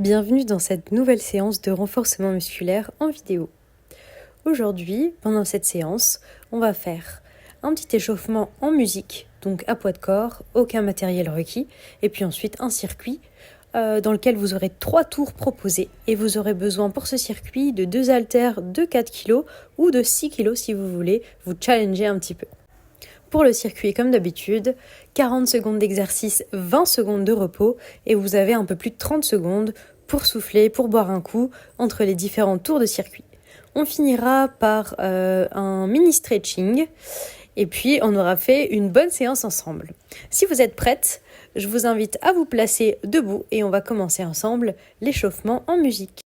Bienvenue dans cette nouvelle séance de renforcement musculaire en vidéo. Aujourd'hui, pendant cette séance, on va faire un petit échauffement en musique, donc à poids de corps, aucun matériel requis, et puis ensuite un circuit dans lequel vous aurez 3 tours proposés et vous aurez besoin pour ce circuit de 2 haltères de 4 kg ou de 6 kg si vous voulez vous challenger un petit peu. Pour le circuit, comme d'habitude, 40 secondes d'exercice, 20 secondes de repos et vous avez un peu plus de 30 secondes pour souffler, pour boire un coup entre les différents tours de circuit. On finira par un mini stretching et puis on aura fait une bonne séance ensemble. Si vous êtes prête, je vous invite à vous placer debout et on va commencer ensemble l'échauffement en musique.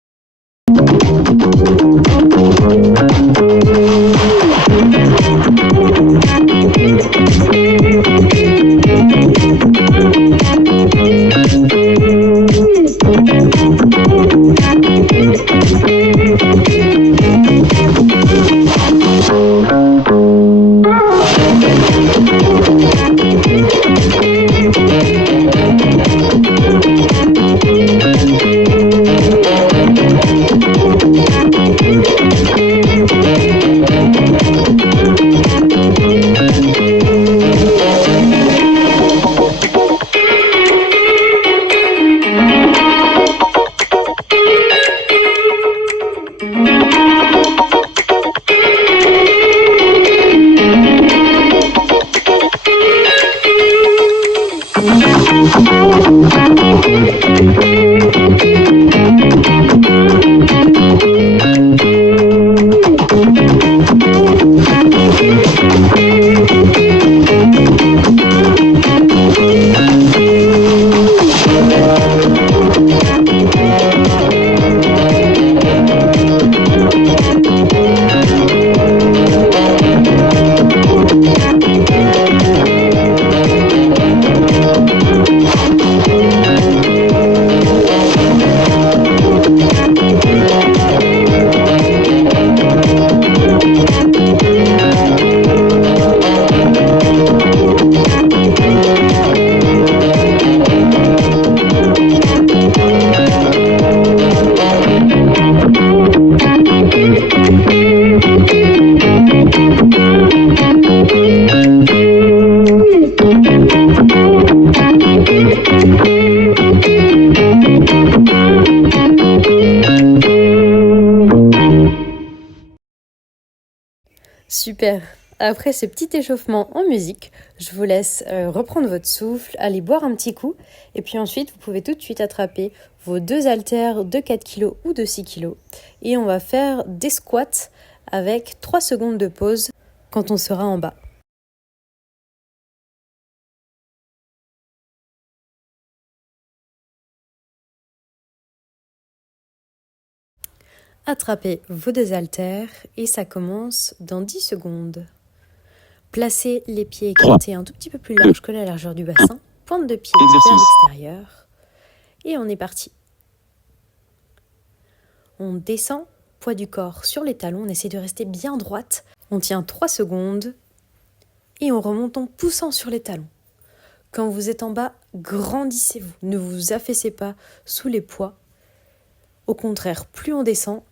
Super. Après ce petit échauffement en musique, je vous laisse reprendre votre souffle, aller boire un petit coup et puis ensuite vous pouvez tout de suite attraper vos 2 haltères de 4 kg ou de 6 kg et on va faire des squats avec 3 secondes de pause quand on sera en bas. Attrapez vos 2 haltères et ça commence dans 10 secondes. Placez les pieds écartés un tout petit peu plus large que la largeur du bassin, pointe de pied vers l'extérieur et on est parti. On descend, poids du corps sur les talons, on essaie de rester bien droite, on tient 3 secondes et on remonte en poussant sur les talons. Quand vous êtes en bas, grandissez-vous, ne vous affaissez pas sous les poids. Au contraire, plus on descend,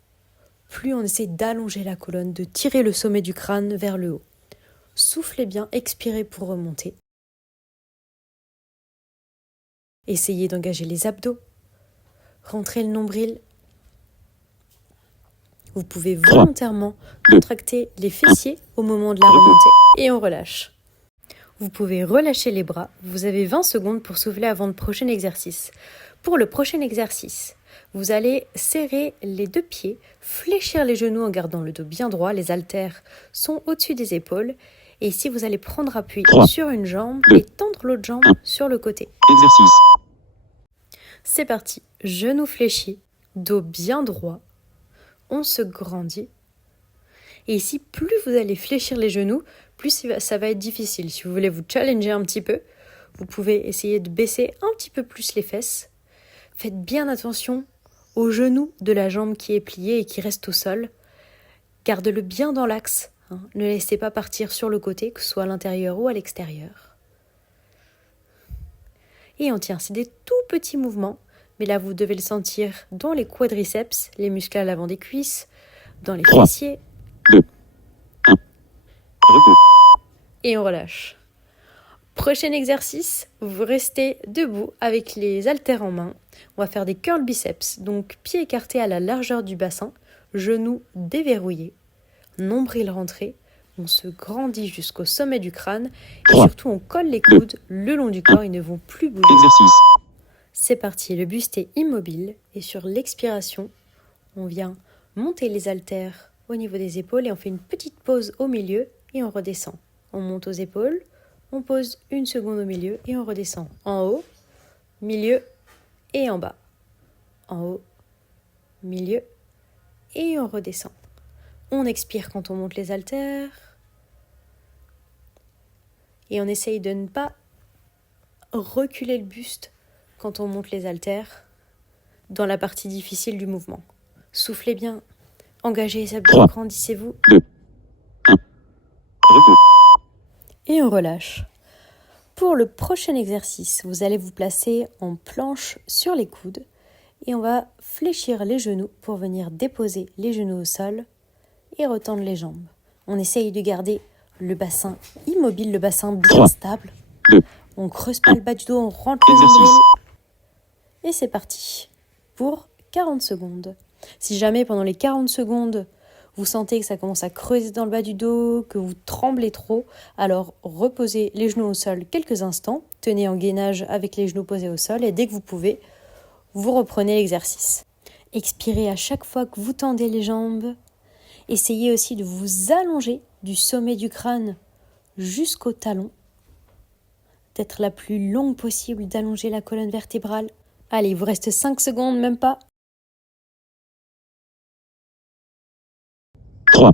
plus on essaie d'allonger la colonne, de tirer le sommet du crâne vers le haut. Soufflez bien, expirez pour remonter. Essayez d'engager les abdos. Rentrez le nombril. Vous pouvez volontairement contracter les fessiers au moment de la remontée et on relâche. Vous pouvez relâcher les bras. Vous avez 20 secondes pour souffler avant le prochain exercice. Pour le prochain exercice, vous allez serrer les 2 pieds, fléchir les genoux en gardant le dos bien droit. Les haltères sont au-dessus des épaules. Et ici, vous allez prendre appui sur une jambe et tendre l'autre jambe sur le côté. Exercice. C'est parti. Genoux fléchis, dos bien droit. On se grandit. Et ici, plus vous allez fléchir les genoux, plus ça va être difficile. Si vous voulez vous challenger un petit peu, vous pouvez essayer de baisser un petit peu plus les fesses. Faites bien attention au genou de la jambe qui est pliée et qui reste au sol. Garde-le bien dans l'axe. Ne laissez pas partir sur le côté, que ce soit à l'intérieur ou à l'extérieur. Et on tient, c'est des tout petits mouvements, Mais là, vous devez le sentir dans les quadriceps, les muscles à l'avant des cuisses, dans les fessiers. 2, 1. Repos. Et on relâche. Prochain exercice, vous restez debout avec les haltères en main. On va faire des curl biceps, donc pieds écartés à la largeur du bassin, genoux déverrouillés, nombril rentré. On se grandit jusqu'au sommet du crâne et 3, surtout on colle les coudes le long du corps, ils ne vont plus bouger. Exercice. C'est parti, le buste est immobile et sur l'expiration, on vient monter les haltères au niveau des épaules et on fait une petite pause au milieu et on redescend. On monte aux épaules, on pose une seconde au milieu et on redescend. En haut, milieu et en bas. En haut, milieu et on redescend. On expire quand on monte les haltères et on essaye de ne pas reculer le buste quand on monte les haltères dans la partie difficile du mouvement. Soufflez bien, engagez les abdos, 3, grandissez-vous 2, 1. Repos. et on relâche. Pour le prochain exercice, vous allez vous placer en planche sur les coudes et on va fléchir les genoux pour venir déposer les genoux au sol et retendre les jambes. On essaye de garder le bassin immobile, le bassin bien 3, stable. 2, On creuse pas le bas du dos, on rentre le Exercice. nombril. Et c'est parti pour 40 secondes. Si jamais pendant les 40 secondes, vous sentez que ça commence à creuser dans le bas du dos, que vous tremblez trop, alors reposez les genoux au sol quelques instants, tenez en gainage avec les genoux posés au sol et dès que vous pouvez, vous reprenez l'exercice. Expirez à chaque fois que vous tendez les jambes. Essayez aussi de vous allonger du sommet du crâne jusqu'au talon, d'être la plus longue possible, d'allonger la colonne vertébrale. Allez, il vous reste 5 secondes, même pas. 3,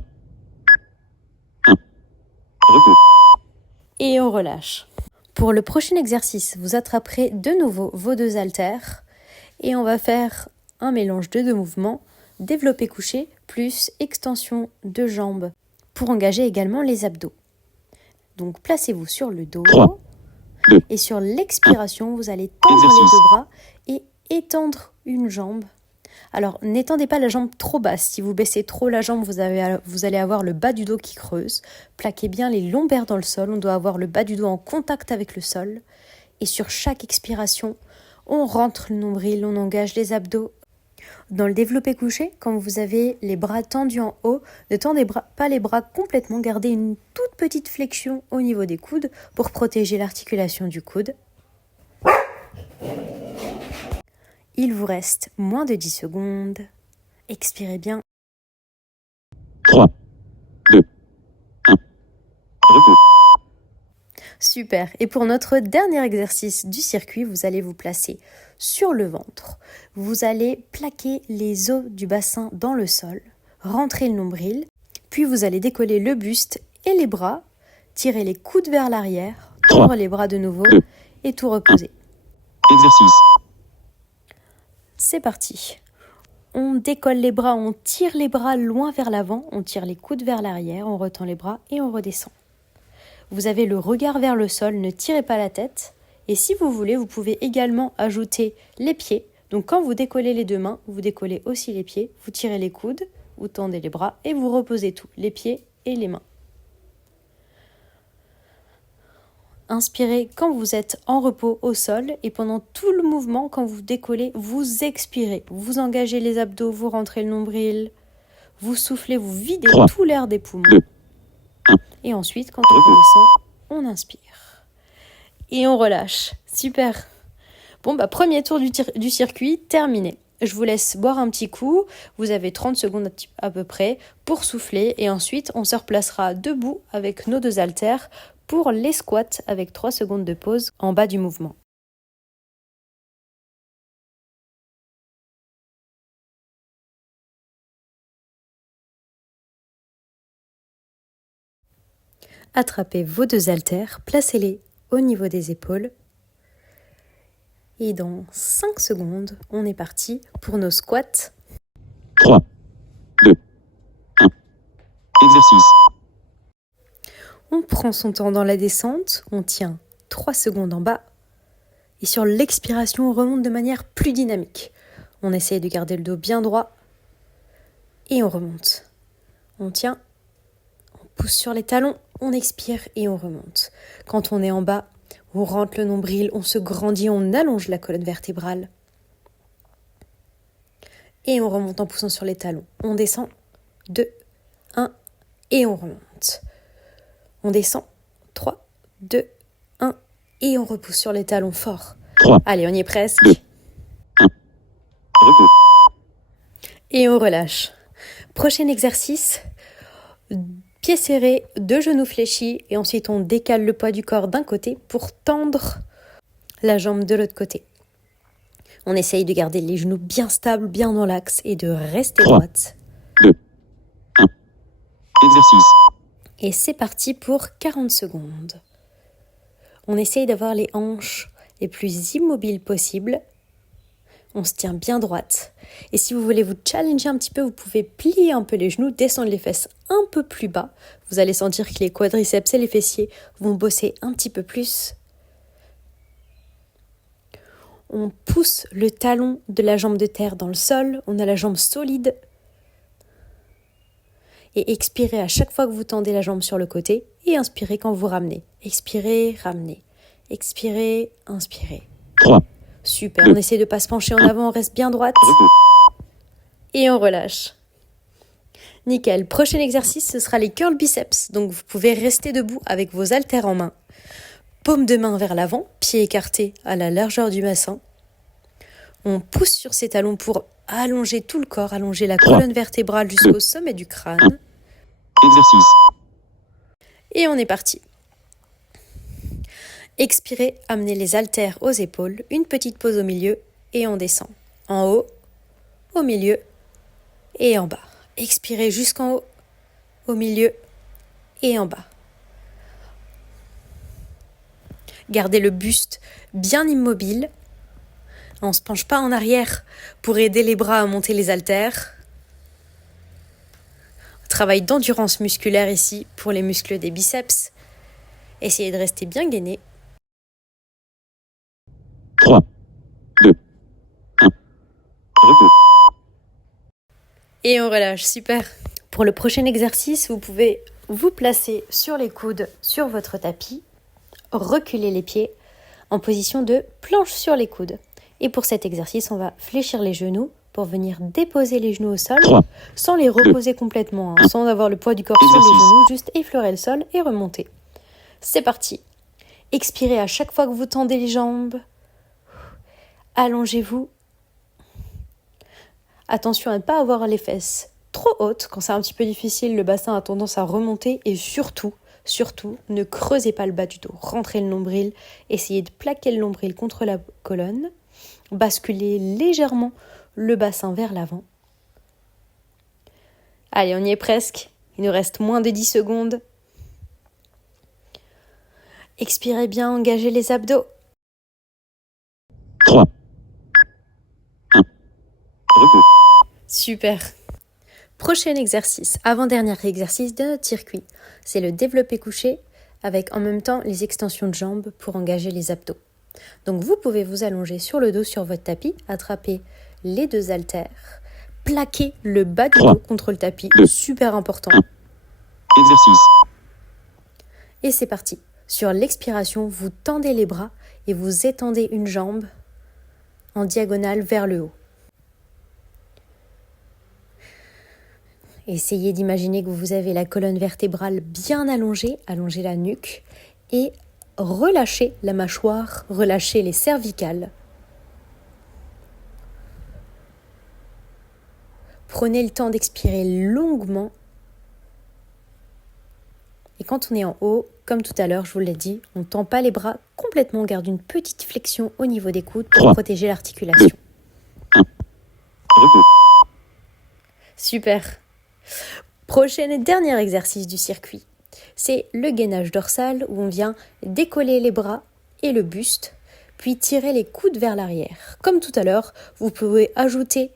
1. Repos. Et on relâche. Pour le prochain exercice, vous attraperez de nouveau vos deux haltères et on va faire un mélange de deux mouvements, développé couché plus extension de jambes pour engager également les abdos. Donc placez-vous sur le dos 3, 2, et sur l'expiration, vous allez tendre les Exercice. deux bras et étendre une jambe. Alors, n'étendez pas la jambe trop basse. Si vous baissez trop la jambe, vous allez avoir le bas du dos qui creuse. Plaquez bien les lombaires dans le sol. On doit avoir le bas du dos en contact avec le sol. Et sur chaque expiration, on rentre le nombril, on engage les abdos. Dans le développé couché, quand vous avez les bras tendus en haut, ne tendez pas les bras complètement. Gardez une toute petite flexion au niveau des coudes pour protéger l'articulation du coude. Il vous reste moins de 10 secondes. Expirez bien. 3, 2, 1. Repos. Super. Et pour notre dernier exercice du circuit, vous allez vous placer sur le ventre. Vous allez plaquer les os du bassin dans le sol, rentrer le nombril, puis vous allez décoller le buste et les bras, tirer les coudes vers l'arrière, tendre les bras de nouveau et tout reposer. Exercice. C'est parti. On décolle les bras, on tire les bras loin vers l'avant, on tire les coudes vers l'arrière, on retend les bras et on redescend. Vous avez le regard vers le sol, ne tirez pas la tête. Et si vous voulez, vous pouvez également ajouter les pieds. Donc quand vous décollez les deux mains, vous décollez aussi les pieds, vous tirez les coudes, vous tendez les bras et vous reposez tout, les pieds et les mains. Inspirez quand vous êtes en repos au sol et pendant tout le mouvement, quand vous décollez, vous expirez. Vous engagez les abdos, vous rentrez le nombril, vous soufflez, vous videz 3, tout l'air des poumons. 2, 1. Et ensuite, quand on redescend, on inspire. Et on relâche. Super. Bon, premier tour du circuit, terminé. Je vous laisse boire un petit coup. Vous avez 30 secondes à peu près pour souffler. Et ensuite, on se replacera debout avec nos deux haltères pour les squats avec 3 secondes de pause en bas du mouvement. Attrapez vos deux haltères, placez-les au niveau des épaules. Et dans 5 secondes, on est parti pour nos squats. 3, 2, 1. Exercice. On prend son temps dans la descente, on tient 3 secondes en bas Et sur l'expiration, on remonte de manière plus dynamique. On essaye de garder le dos bien droit et on remonte. On tient, on pousse sur les talons, on expire et on remonte. Quand on est en bas, on rentre le nombril, on se grandit, on allonge la colonne vertébrale. Et on remonte en poussant sur les talons. On descend, 2, 1 et on remonte. On descend, 3, 2, 1 et on repousse sur les talons fort. 3, Allez, on y est presque. 2, 1. Repos. Et on relâche. Prochain exercice, pieds serrés, 2 genoux fléchis et ensuite on décale le poids du corps d'un côté pour tendre la jambe de l'autre côté. On essaye de garder les genoux bien stables, bien dans l'axe et de rester 3, droite. 2, 1. Exercice. Et c'est parti pour 40 secondes. On essaye d'avoir les hanches les plus immobiles possibles. On se tient bien droite. Et si vous voulez vous challenger un petit peu, vous pouvez plier un peu les genoux, descendre les fesses un peu plus bas. Vous allez sentir que les quadriceps et les fessiers vont bosser un petit peu plus. On pousse le talon de la jambe de terre dans le sol. On a la jambe solide. Et expirez à chaque fois que vous tendez la jambe sur le côté. Et inspirez quand vous ramenez. Expirez, ramenez. Expirez, inspirez. 3. Super, on essaie de ne pas se pencher en avant, on reste bien droite. Repos. Et on relâche. Nickel. Prochain exercice, ce sera les curl biceps. Donc vous pouvez rester debout avec vos haltères en main. Paume de main vers l'avant, pieds écartés à la largeur du bassin. On pousse sur ses talons pour allonger tout le corps, allonger la colonne vertébrale jusqu'au sommet du crâne. Exercice. Et on est parti. Expirez, amenez les haltères aux épaules, une petite pause au milieu et on descend. En haut, au milieu et en bas. Expirez jusqu'en haut, au milieu et en bas. Gardez le buste bien immobile. On ne se penche pas en arrière pour aider les bras à monter les haltères. Travail d'endurance musculaire ici pour les muscles des biceps. Essayez de rester bien gainé. 3, 2, 1. Repos. Et on relâche, super. Pour le prochain exercice, vous pouvez vous placer sur les coudes sur votre tapis, reculer les pieds en position de planche sur les coudes. Et pour cet exercice, on va fléchir les genoux pour venir déposer les genoux au sol 3, sans les reposer complètement, sans avoir le poids du corps sur les genoux, juste effleurer le sol et remonter. C'est parti. Expirez à chaque fois que vous tendez les jambes. Allongez-vous. Attention à ne pas avoir les fesses trop hautes. Quand c'est un petit peu difficile, le bassin a tendance à remonter. Et surtout, ne creusez pas le bas du dos. Rentrez le nombril. Essayez de plaquer le nombril contre la colonne. Basculez légèrement le bassin vers l'avant. Allez, on y est presque. Il nous reste moins de 10 secondes. Expirez bien, engagez les abdos. 3, 1. Repos. Super. Prochain exercice, avant-dernier exercice de notre circuit. C'est le développé couché avec en même temps les extensions de jambes pour engager les abdos. Donc vous pouvez vous allonger sur le dos sur votre tapis, attraper les 2 haltères, plaquer le bas du 3, dos contre le tapis, 2, super important. 1. Exercice. Et c'est parti. Sur l'expiration, vous tendez les bras et vous étendez une jambe en diagonale vers le haut. Essayez d'imaginer que vous avez la colonne vertébrale bien allongée, allongez la nuque et relâchez la mâchoire, relâchez les cervicales. Prenez le temps d'expirer longuement. Et quand on est en haut, comme tout à l'heure, je vous l'ai dit, on ne tend pas les bras complètement, on garde une petite flexion au niveau des coudes pour 3, protéger l'articulation. 2, 1. Repos. Super. Prochain et dernier exercice du circuit, c'est le gainage dorsal où on vient décoller les bras et le buste, puis tirer les coudes vers l'arrière. Comme tout à l'heure, vous pouvez ajouter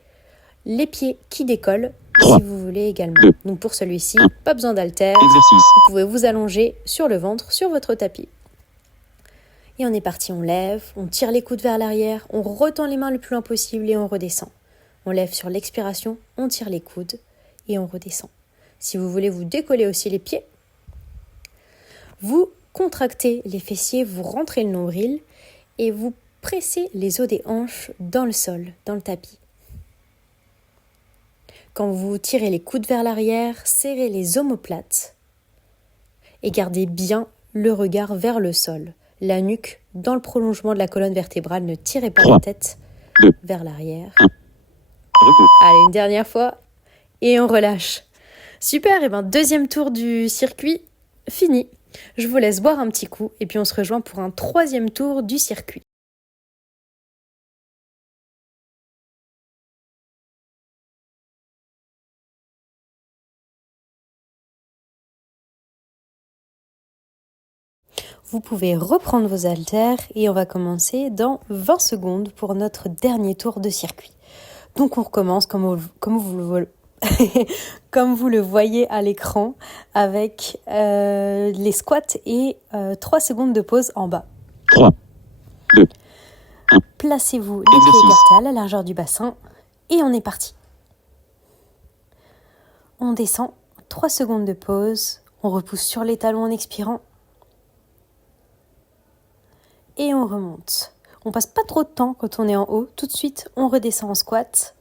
les pieds qui décollent 3, si vous voulez également. 2, Donc pour celui-ci, 1. pas besoin d'haltères, Exercice. vous pouvez vous allonger sur le ventre, sur votre tapis. Et on est parti, on lève, on tire les coudes vers l'arrière, on retend les mains le plus loin possible et on redescend. On lève sur l'expiration, on tire les coudes et on redescend. Si vous voulez vous décoller aussi les pieds, vous contractez les fessiers, vous rentrez le nombril et vous pressez les os des hanches dans le sol, dans le tapis. Quand vous tirez les coudes vers l'arrière, serrez les omoplates et gardez bien le regard vers le sol. La nuque dans le prolongement de la colonne vertébrale, ne tirez pas 3, la tête 2, vers l'arrière. repos, Allez, une dernière fois et on relâche. Super, et bien deuxième tour du circuit, fini. Je vous laisse boire un petit coup et puis on se rejoint pour un troisième tour du circuit. Vous pouvez reprendre vos haltères et on va commencer dans 20 secondes pour notre dernier tour de circuit. Donc on recommence comme vous le voyez à l'écran avec les squats et 3 secondes de pause en bas. 3, 2, Placez-vous les pieds Exercice. écartés à la largeur du bassin et on est parti. On descend, 3 secondes de pause, on repousse sur les talons en expirant et on remonte. On passe pas trop de temps quand on est en haut, tout de suite on redescend en squat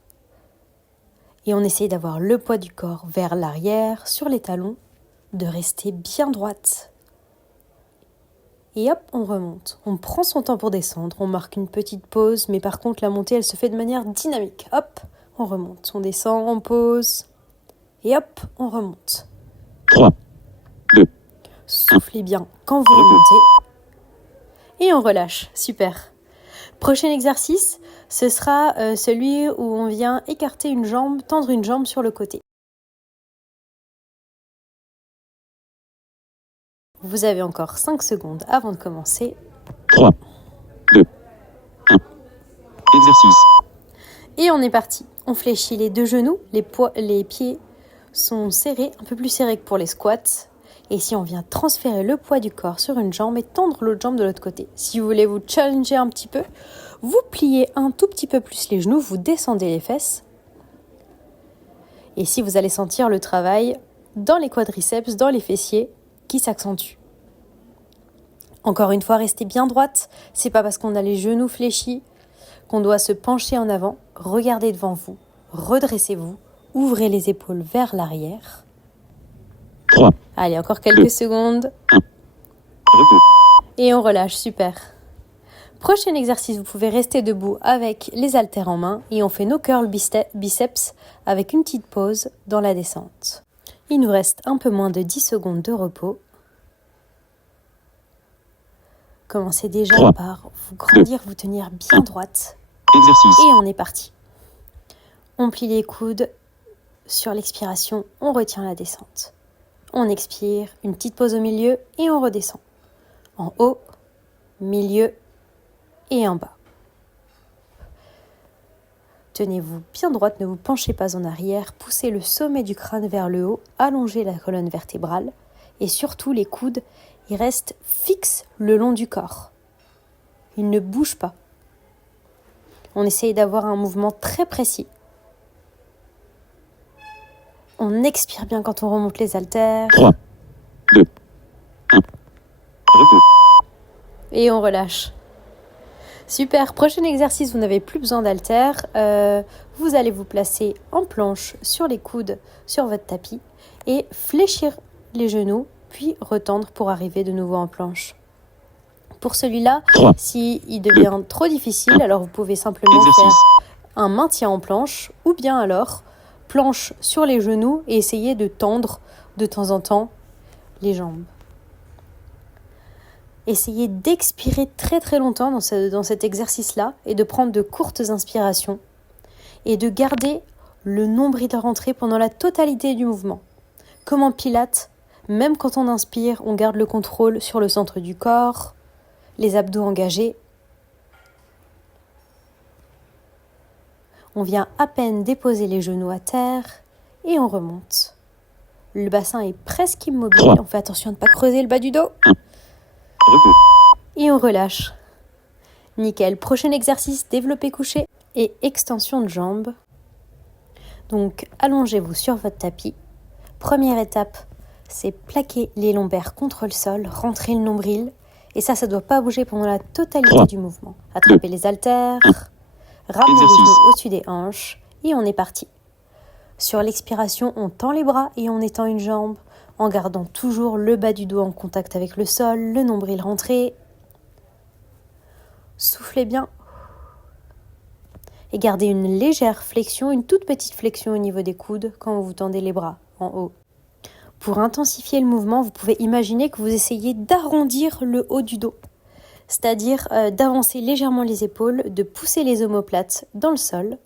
et on essaye d'avoir le poids du corps vers l'arrière, sur les talons, de rester bien droite. Et hop, on remonte. On prend son temps pour descendre, on marque une petite pause, mais par contre la montée elle se fait de manière dynamique. Hop, on remonte, on descend, on pose et hop, on remonte. 3, 2, Soufflez bien quand vous remontez et on relâche, super. Prochain exercice, ce sera celui où on vient écarter une jambe, tendre une jambe sur le côté. Vous avez encore 5 secondes avant de commencer. 3, 2, 1. Exercice. Et on est parti. On fléchit les deux genoux, les pieds sont serrés, un peu plus serrés que pour les squats. Et si on vient transférer le poids du corps sur une jambe et tendre l'autre jambe de l'autre côté. Si vous voulez vous challenger un petit peu, vous pliez un tout petit peu plus les genoux, vous descendez les fesses. Et si vous allez sentir le travail dans les quadriceps, dans les fessiers, qui s'accentue. Encore une fois, restez bien droite. C'est pas parce qu'on a les genoux fléchis qu'on doit se pencher en avant. Regardez devant vous, redressez-vous, ouvrez les épaules vers l'arrière. 3, Allez, encore quelques secondes. repos, Et on relâche, super. Prochain exercice, vous pouvez rester debout avec les haltères en main et on fait nos curls biceps avec une petite pause dans la descente. Il nous reste un peu moins de 10 secondes de repos. Commencez déjà 3, par vous grandir, vous tenir bien droite. exercice. Et on est parti. On plie les coudes sur l'expiration, on retient la descente. On expire, une petite pause au milieu et on redescend. En haut, milieu et en bas. Tenez-vous bien droite, ne vous penchez pas en arrière, poussez le sommet du crâne vers le haut, allongez la colonne vertébrale et surtout les coudes, ils restent fixes le long du corps. Ils ne bougent pas. On essaye d'avoir un mouvement très précis. On expire bien quand on remonte les haltères. 3, 2, 1. Repos. Et on relâche. Super, prochain exercice, vous n'avez plus besoin d'haltères. Vous allez vous placer en planche sur les coudes, sur votre tapis et fléchir les genoux, puis retendre pour arriver de nouveau en planche. Pour celui-là, 3, s'il devient trop difficile, alors vous pouvez simplement exercice. faire un maintien en planche ou bien alors planche sur les genoux et essayer de tendre de temps en temps les jambes. Essayez d'expirer très très longtemps dans cet exercice-là et de prendre de courtes inspirations et de garder le nombril rentré pendant la totalité du mouvement. Comme en pilates, même quand on inspire, on garde le contrôle sur le centre du corps, les abdos engagés. On vient à peine déposer les genoux à terre et on remonte. Le bassin est presque immobile, 3, on fait attention à ne pas creuser le bas du dos. repos. Et on relâche. Nickel. Prochain exercice, développé couché et extension de jambes. Donc allongez-vous sur votre tapis. Première étape, c'est plaquer les lombaires contre le sol, rentrer le nombril. Et ça ne doit pas bouger pendant la totalité du mouvement. Attrapez les haltères, ramenez les genoux au-dessus des hanches et on est parti. Sur l'expiration, on tend les bras et on étend une jambe en gardant toujours le bas du dos en contact avec le sol, le nombril rentré. Soufflez bien. Et gardez une légère flexion, une toute petite flexion au niveau des coudes quand vous tendez les bras en haut. Pour intensifier le mouvement, vous pouvez imaginer que vous essayez d'arrondir le haut du dos. C'est-à-dire d'avancer légèrement les épaules, de pousser les omoplates dans le sol.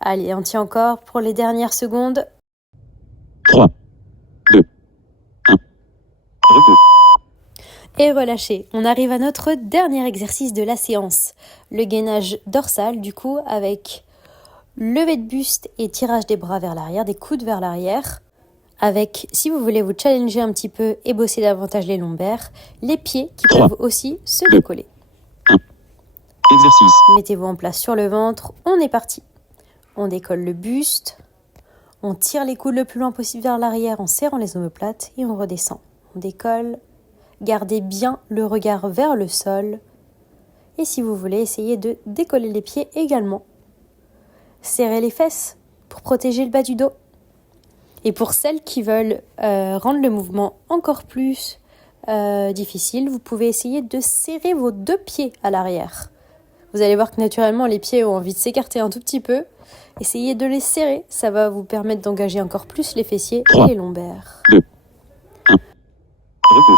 Allez, on tient encore pour les dernières secondes. 3, 2, 1. Repos. Et relâchez. On arrive à notre dernier exercice de la séance. Le gainage dorsal, du coup, avec levée de buste et tirage des bras vers l'arrière, des coudes vers l'arrière. Avec, si vous voulez vous challenger un petit peu et bosser davantage les lombaires, les pieds qui peuvent aussi se décoller. Exercice. Mettez-vous en place sur le ventre. On est parti. On décolle le buste. On tire les coudes le plus loin possible vers l'arrière en serrant les omoplates et on redescend. On décolle. Gardez bien le regard vers le sol. Et si vous voulez, essayez de décoller les pieds également. Serrez les fesses pour protéger le bas du dos. Et pour celles qui veulent rendre le mouvement encore plus difficile, vous pouvez essayer de serrer vos deux pieds à l'arrière. Vous allez voir que naturellement, les pieds ont envie de s'écarter un tout petit peu. Essayez de les serrer, ça va vous permettre d'engager encore plus les fessiers et les lombaires. 2, 1. Repos.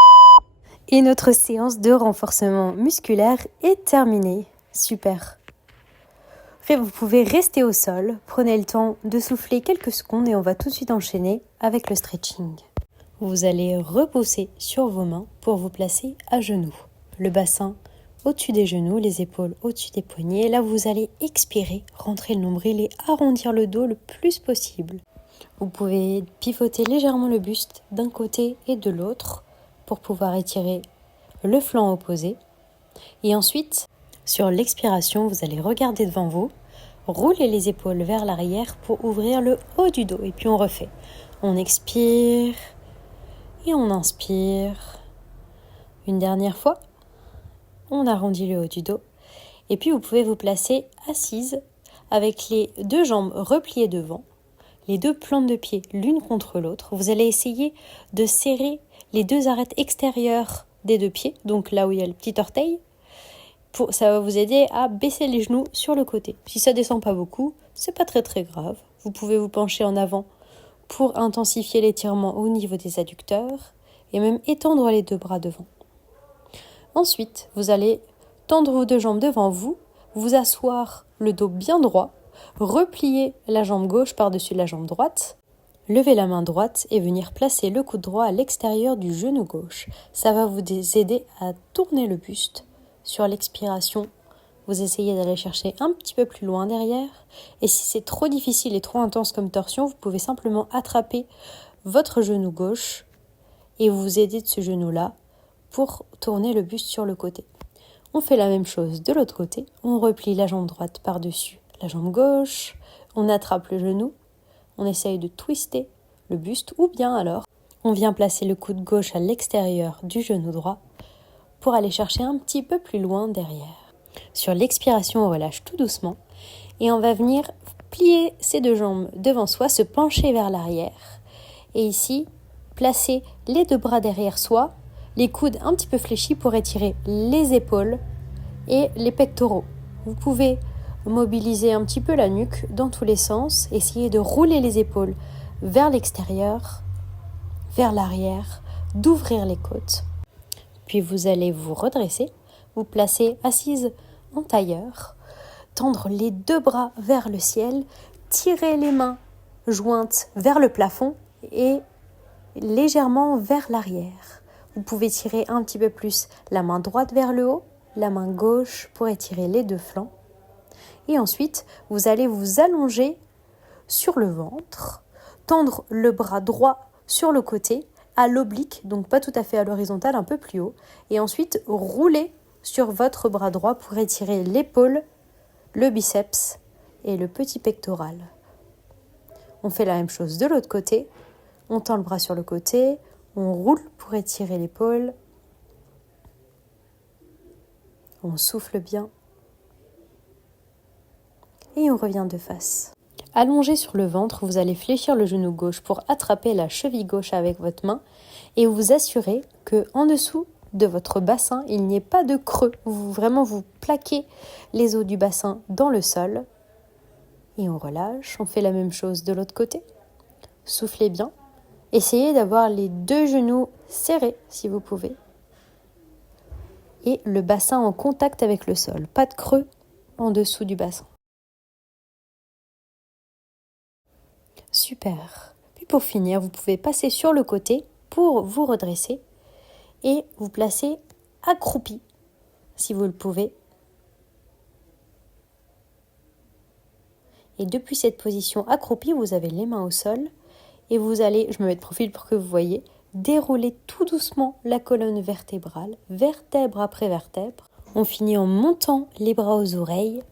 Et notre séance de renforcement musculaire est terminée. Super. Après, vous pouvez rester au sol. Prenez le temps de souffler quelques secondes et on va tout de suite enchaîner avec le stretching. Vous allez reposer sur vos mains pour vous placer à genoux. Le bassin au-dessus des genoux, les épaules au-dessus des poignets. Là, vous allez expirer, rentrer le nombril et arrondir le dos le plus possible. Vous pouvez pivoter légèrement le buste d'un côté et de l'autre pour pouvoir étirer le flanc opposé. Et ensuite, sur l'expiration, vous allez regarder devant vous, rouler les épaules vers l'arrière pour ouvrir le haut du dos. Et puis on refait. On expire et on inspire. Une dernière fois, on arrondit le haut du dos. Et puis vous pouvez vous placer assise avec les deux jambes repliées devant, les deux plantes de pied l'une contre l'autre. Vous allez essayer de serrer les deux arêtes extérieures des deux pieds, donc là où il y a le petit orteil. Ça va vous aider à baisser les genoux sur le côté. Si ça descend pas beaucoup, c'est pas très grave. Vous pouvez vous pencher en avant pour intensifier l'étirement au niveau des adducteurs et même étendre les deux bras devant. Ensuite, vous allez tendre vos deux jambes devant vous, vous asseoir le dos bien droit, replier la jambe gauche par-dessus la jambe droite, lever la main droite et venir placer le coude droit à l'extérieur du genou gauche. Ça va vous aider à tourner le buste. Sur l'expiration, vous essayez d'aller chercher un petit peu plus loin derrière. Et si c'est trop difficile et trop intense comme torsion, vous pouvez simplement attraper votre genou gauche et vous aider de ce genou-là pour tourner le buste sur le côté. On fait la même chose de l'autre côté. On replie la jambe droite par-dessus la jambe gauche. On attrape le genou. On essaye de twister le buste ou bien alors on vient placer le coude gauche à l'extérieur du genou droit pour aller chercher un petit peu plus loin derrière. Sur l'expiration, on relâche tout doucement et on va venir plier ses deux jambes devant soi, se pencher vers l'arrière et ici, placer les deux bras derrière soi, les coudes un petit peu fléchis pour étirer les épaules et les pectoraux. Vous pouvez mobiliser un petit peu la nuque dans tous les sens, essayer de rouler les épaules vers l'extérieur, vers l'arrière, d'ouvrir les côtes. Puis vous allez vous redresser, vous placer assise en tailleur, tendre les deux bras vers le ciel, tirer les mains jointes vers le plafond et légèrement vers l'arrière. Vous pouvez tirer un petit peu plus la main droite vers le haut, la main gauche pour étirer les deux flancs. Et ensuite, vous allez vous allonger sur le ventre, tendre le bras droit sur le côté, à l'oblique, donc pas tout à fait à l'horizontale, un peu plus haut. Et ensuite, roulez sur votre bras droit pour étirer l'épaule, le biceps et le petit pectoral. On fait la même chose de l'autre côté. On tend le bras sur le côté, on roule pour étirer l'épaule. On souffle bien. Et on revient de face. Allongé sur le ventre, vous allez fléchir le genou gauche pour attraper la cheville gauche avec votre main et vous assurer que en dessous de votre bassin, il n'y ait pas de creux. Vous plaquez les os du bassin dans le sol et on relâche. On fait la même chose de l'autre côté. Soufflez bien. Essayez d'avoir les deux genoux serrés si vous pouvez. Et le bassin en contact avec le sol. Pas de creux en dessous du bassin. Super. Puis pour finir, vous pouvez passer sur le côté pour vous redresser et vous placer accroupi, si vous le pouvez. Et depuis cette position accroupie, vous avez les mains au sol et vous allez, je me mets de profil pour que vous voyez, dérouler tout doucement la colonne vertébrale, vertèbre après vertèbre. On finit en montant les bras aux oreilles.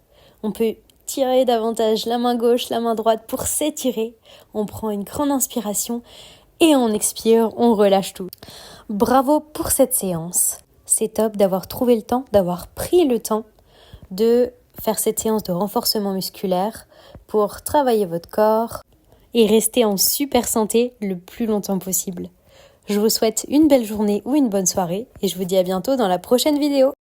On peut tirer davantage la main gauche, la main droite pour s'étirer. On prend une grande inspiration et on expire, on relâche tout. Bravo pour cette séance. C'est top d'avoir trouvé le temps, d'avoir pris le temps de faire cette séance de renforcement musculaire pour travailler votre corps et rester en super santé le plus longtemps possible. Je vous souhaite une belle journée ou une bonne soirée et je vous dis à bientôt dans la prochaine vidéo.